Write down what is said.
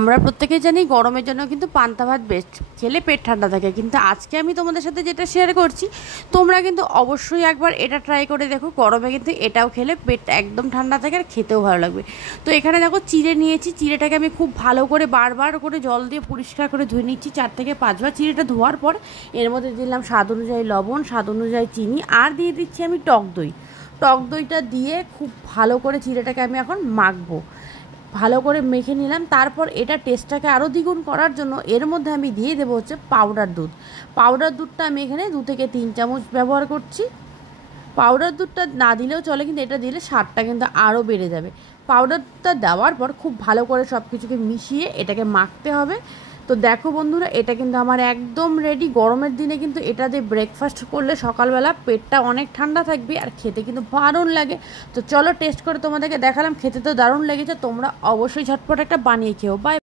আমরা প্রত্যেকেই জানি গরমের জন্য কিন্তু পান্তা ভাত বেস্ট, খেলে পেট ঠান্ডা থাকে। কিন্তু আজকে আমি তোমাদের সাথে যেটা শেয়ার করছি, তোমরা কিন্তু অবশ্যই একবার এটা ট্রাই করে দেখো। গরমে কিন্তু এটাও খেলে পেট একদম ঠান্ডা থাকে আর খেতেও ভালো লাগবে। তো এখানে দেখো চিড়ে নিয়েছি, চিড়েটাকে আমি খুব ভালো করে বারবার করে জল দিয়ে পরিষ্কার করে ধুয়ে নিচ্ছি 4 থেকে 5 বার। চিড়েটা ধোয়ার পর এর মধ্যে দিলাম স্বাদ অনুযায়ী লবণ, স্বাদ অনুযায়ী চিনি, আর দিয়ে দিচ্ছি আমি টক দই। টক দইটা দিয়ে খুব ভালো করে চিড়েটাকে আমি এখন মাখবো। ভালো করে মেখে নিলাম। তারপর এটা টেস্টটাকে আরও দ্বিগুণ করার জন্য এর মধ্যে আমি দিয়ে দেবো হচ্ছে পাউডার দুধ। পাউডার দুধটা আমি এখানে 2 থেকে 3 চামচ ব্যবহার করছি। পাউডার দুধটা না দিলেও চলে, কিন্তু এটা দিলে স্বাদটা কিন্তু আরও বেড়ে যাবে। পাউডার দুধটা দেওয়ার পর খুব ভালো করে সব কিছুকে মিশিয়ে এটাকে মাখতে হবে। তো দেখো বন্ধুরা, এটা কিন্তু আমার একদম রেডি। গরমের দিনে কিন্তু এটা দিয়ে ব্রেকফাস্ট করলে সকালবেলা পেটটা অনেক ঠান্ডা থাকবে আর খেতে কিন্তু দারুণ লাগে। তো চলো টেস্ট করে তোমাদেরকে দেখালাম, খেতে তো দারুণ লেগেছে। তোমরা অবশ্যই ঝটপট একটা বানিয়ে খেও। বাই।